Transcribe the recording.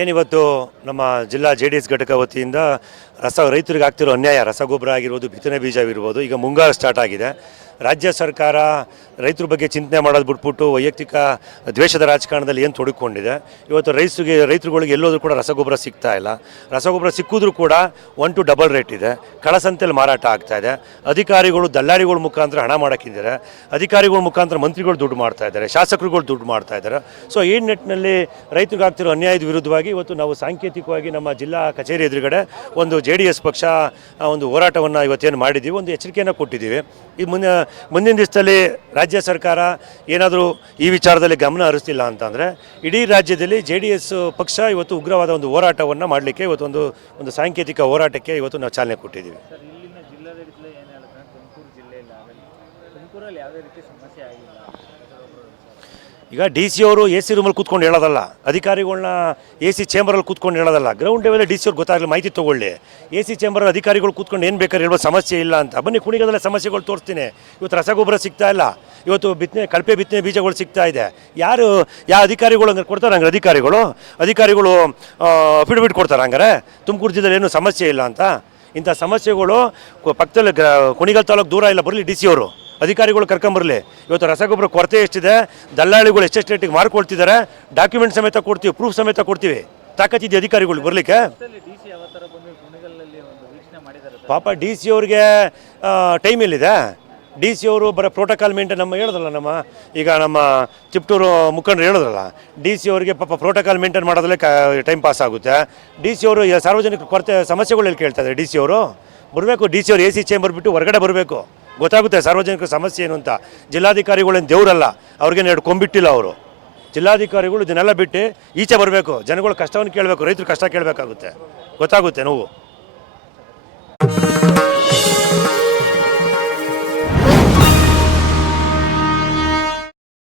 ಏನಿವತ್ತು ನಮ್ಮ ಜಿಲ್ಲಾ ಜೆ ಡಿ ಎಸ್ ಘಟಕ ವತಿಯಿಂದ ರಸ ರೈತರಿಗೆ ಆಗ್ತಿರೋ ಅನ್ಯಾಯ, ರಸಗೊಬ್ಬರ ಆಗಿರ್ಬೋದು ಬಿತ್ತನೆ ಬೀಜ ಆಗಿರ್ಬೋದು, ಈಗ ಮುಂಗಾರು ಸ್ಟಾರ್ಟ್ ಆಗಿದೆ. ರಾಜ್ಯ ಸರ್ಕಾರ ರೈತರ ಬಗ್ಗೆ ಚಿಂತನೆ ಮಾಡೋದು ಬಿಟ್ಬಿಟ್ಟು ವೈಯಕ್ತಿಕ ದ್ವೇಷದ ರಾಜಕಾರಣದಲ್ಲಿ ಏನು ತೊಡಕೊಂಡಿದೆ ಇವತ್ತು ರೈತರಿಗೆ ರೈತರುಗಳಿಗೆ ಎಲ್ಲೋದ್ರೂ ಕೂಡ ರಸಗೊಬ್ಬರ ಸಿಗ್ತಾ ಇಲ್ಲ. ರಸಗೊಬ್ಬರ ಸಿಕ್ಕಿದ್ರೂ ಕೂಡ ಒನ್ ಟು ಡಬಲ್ ರೇಟ್ ಇದೆ. ಕಳಸಂತೆಯಲ್ಲಿ ಮಾರಾಟ ಆಗ್ತಾ ಇದೆ. ಅಧಿಕಾರಿಗಳು ದಲ್ಲಾರಿಗಳ ಮುಖಾಂತರ ಹಣ ಮಾಡೋಕ್ಕಿದ್ದಾರೆ ಅಧಿಕಾರಿಗಳ ಮುಖಾಂತರ ಮಂತ್ರಿಗಳು ದುಡ್ಡು ಮಾಡ್ತಾ ಇದ್ದಾರೆ. ಶಾಸಕರುಗಳು ದುಡ್ಡು ಮಾಡ್ತಾ ಇದ್ದಾರೆ. ಸೊ ಈ ನಿಟ್ಟಿನಲ್ಲಿ ರೈತರಿಗಾಗ್ತಿರೋ ಅನ್ಯಾಯದ ವಿರುದ್ಧವಾಗಿ ಇವತ್ತು ನಾವು ಸಾಂಕೇತಿಕವಾಗಿ ನಮ್ಮ ಜಿಲ್ಲಾ ಕಚೇರಿ ಎದುರುಗಡೆ ಒಂದು ಜೆ ಪಕ್ಷ ಒಂದು ಹೋರಾಟವನ್ನು ಇವತ್ತೇನು ಮಾಡಿದ್ದೀವಿ. ಒಂದು ಎಚ್ಚರಿಕೆಯನ್ನು ಕೊಟ್ಟಿದ್ದೀವಿ. ಈ ಮುಂದೆ ಮುಂದಿನ ದಿವಸದಲ್ಲಿ ರಾಜ್ಯ ಸರ್ಕಾರ ಏನಾದರೂ ಈ ವಿಚಾರದಲ್ಲಿ ಗಮನ ಹರಿಸ್ತಿಲ್ಲ ಅಂತಂದರೆ, ಇಡೀ ರಾಜ್ಯದಲ್ಲಿ ಜೆ ಪಕ್ಷ ಇವತ್ತು ಉಗ್ರವಾದ ಒಂದು ಹೋರಾಟವನ್ನು ಮಾಡಲಿಕ್ಕೆ ಇವತ್ತು ಒಂದು ಒಂದು ಸಾಂಕೇತಿಕ ಹೋರಾಟಕ್ಕೆ ಇವತ್ತು ನಾವು ಚಾಲನೆ ಕೊಟ್ಟಿದ್ದೀವಿ ತುಮಕೂರಲ್ಲಿ ಯಾವುದೇ ರೀತಿ ಸಮಸ್ಯೆ ಆಗಿಲ್ಲ. ಈಗ ಡಿ ಸಿ ಅವರು ಎ ಸಿ ರೂಮಲ್ಲಿ ಕೂತ್ಕೊಂಡು ಹೇಳೋದಲ್ಲ ಅಧಿಕಾರಿಗಳನ್ನ ಎ ಸಿ ಚೇಂಬರಲ್ಲಿ ಕೂತ್ಕೊಂಡು ಹೇಳೋದಲ್ಲ ಗ್ರೌಂಡ್ ಲೆವೆಲ್ ಡಿ ಸಿ ಅವ್ರು ಗೊತ್ತಾಗಲಿ ಮಾಹಿತಿ ತೊಗೊಳ್ಳಿ. ಎ ಸಿ ಚೇಂಬರ್ ಅಧಿಕಾರಿಗಳು ಕೂತ್ಕೊಂಡು ಏನು ಬೇಕಾದ್ರೆ ಹೇಳುವ ಸಮಸ್ಯೆ ಇಲ್ಲ ಅಂತ. ಬನ್ನಿ, ಕುಣಿಗದಲ್ಲೇ ಸಮಸ್ಯೆಗಳು ತೋರಿಸ್ತೀನಿ. ಇವತ್ತು ರಸಗೊಬ್ಬರ ಸಿಗ್ತಾ ಇಲ್ಲ. ಇವತ್ತು ಬಿತ್ತನೆ, ಕಳಪೆ ಬಿತ್ತನೆ ಬೀಜಗಳು ಸಿಗ್ತಾ ಇದೆ. ಯಾರು ಯಾವ ಅಧಿಕಾರಿಗಳು ಹಂಗೆ ಕೊಡ್ತಾರೆ? ಹಂಗೆ ಅಧಿಕಾರಿಗಳು. ಅಧಿಕಾರಿಗಳು ಅಫಿಡವಿಟ್ ಕೊಡ್ತಾರೆ ಹಂಗಾರೆ. ತುಮಕೂರು ಜಿಲ್ಲೆಯಲ್ಲಿ ಏನು ಸಮಸ್ಯೆ ಇಲ್ಲ ಅಂತ. ಇಂಥ ಸಮಸ್ಯೆಗಳು ಪಕ್ಕದಲ್ಲಿ ಕುಣಿಗಲ್ ತಾಲೂಕು ದೂರ ಇಲ್ಲ, ಬರಲಿ ಡಿ ಸಿ ಅವರು. ಅಧಿಕಾರಿಗಳು ಕರ್ಕೊಂಬರಲಿ. ಇವತ್ತು ರಸಗೊಬ್ಬರ ಕೊರತೆ ಎಷ್ಟಿದೆ, ದಲ್ಲಾಳಿಗಳು ಎಷ್ಟೆಷ್ಟು ರೇಟಿಗೆ ಮಾರ್ಕೊಳ್ತಿದ್ದಾರೆ ಡಾಕ್ಯುಮೆಂಟ್ ಸಮೇತ ಕೊಡ್ತೀವಿ ಪ್ರೂಫ್ ಸಮೇತ ಕೊಡ್ತೀವಿ. ತಾಕತ್ತಿದೆ ಅಧಿಕಾರಿಗಳು ಬರಲಿಕ್ಕೆ. ಪಾಪ ಡಿ ಸಿ ಅವ್ರಿಗೆ ಟೈಮ್ ಎಲ್ಲಿದೆ? ಡಿ ಸಿ ಅವರು ಬರೋ ಪ್ರೋಟೋಕಾಲ್ ಮೇಂಟೈನ್ ನಮ್ಮ ಹೇಳೋದಲ್ಲ ನಮ್ಮ, ಈಗ ನಮ್ಮ ಚಿಪ್ಟೂರು ಮುಖಂಡರು ಹೇಳಿದ್ರಲ್ಲ ಡಿ ಸಿ ಅವರಿಗೆ ಪಾಪ ಪ್ರೋಟೋಕಾಲ್ ಮೇಂಟೈನ್ ಮಾಡೋದಲ್ಲೇ ಟೈಮ್ ಪಾಸ್ ಆಗುತ್ತೆ. ಡಿ ಸಿ ಅವರು ಸಾರ್ವಜನಿಕ ಕೊರತೆ, ಸಮಸ್ಯೆಗಳು ಕೇಳ್ತಾ ಇದ್ದಾರೆ ಡಿ ಸಿ ಅವರು? ಬರಬೇಕು ಡಿ ಸಿ ಅವರು ಎ ಸಿ ಚೇಂಬರ್ ಬಿಟ್ಟು ಹೊರಗಡೆ ಬರಬೇಕು. ಗೊತ್ತಾಗುತ್ತೆ ಸಾರ್ವಜನಿಕ ಸಮಸ್ಯೆ ಏನು ಅಂತ. ಜಿಲ್ಲಾಧಿಕಾರಿಗಳೇನು ದೇವರಲ್ಲ ಅವ್ರಿಗೇನು ಎರಡು ಕೊಂಬಿಟ್ಟಿಲ್ಲ ಅವರು. ಜಿಲ್ಲಾಧಿಕಾರಿಗಳು ಇದನ್ನೆಲ್ಲ ಬಿಟ್ಟು ಈಚೆ ಬರಬೇಕು. ಜನಗಳ ಕಷ್ಟವನ್ನು ಕೇಳಬೇಕು, ರೈತರು ಕಷ್ಟ ಕೇಳಬೇಕಾಗುತ್ತೆ. ಗೊತ್ತಾಗುತ್ತೆ ನೋವು.